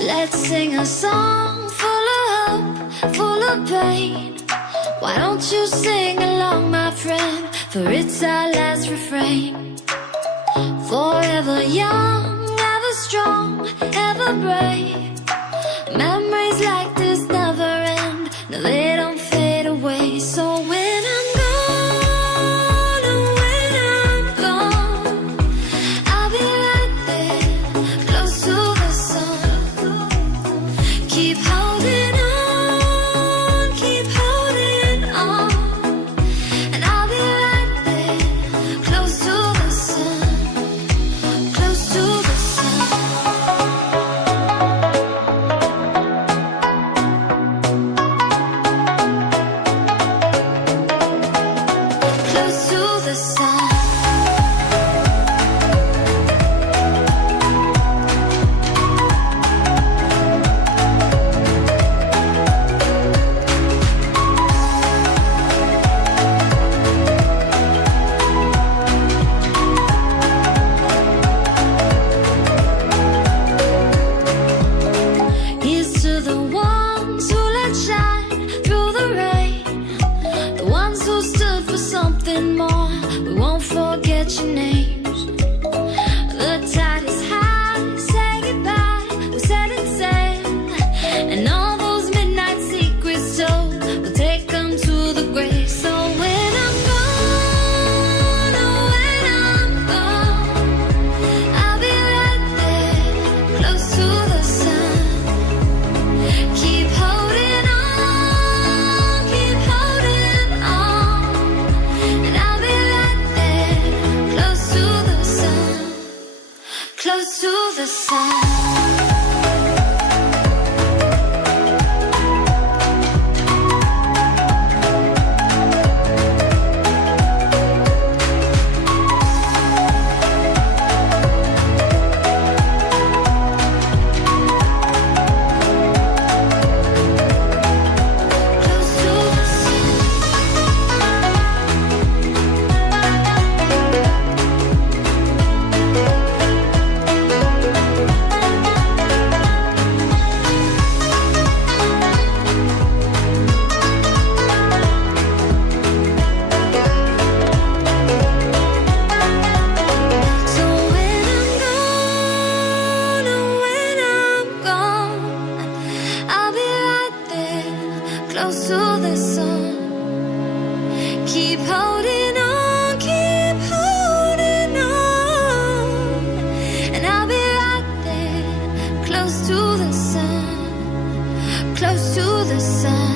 Let's sing a song full of hope, full of pain. Why don't you sing along, my friend? For it's our last refrain. Forever young, ever strong, ever brave. Memories like this never end. No, they don't fade away. So when I'm gone, oh, when I'm gone, I'll be right there, close to the sun. Keep holding on, keep holding on. And I'll be right there, close to the sun, close to the sun. Close to the sun. Here's to the ones who let shine through the rain, the ones who stood for something more. We won't forget your names. The tide is high, say goodbye, we set it sail. And all those midnight secrets told, we'll take them to the grave. So when I'm gone, oh, when I'm gone, I'll be right there, close to the sun. Keep holding on, keep holding on. And I'll be right there, close to the sun, close to the sun. Close to the sun. So when I'm gone, oh, when I'm gone, I'll be right there, close to the sun. Keep holding on, keep holding on. And I'll be right there, close to the sun, close to the sun.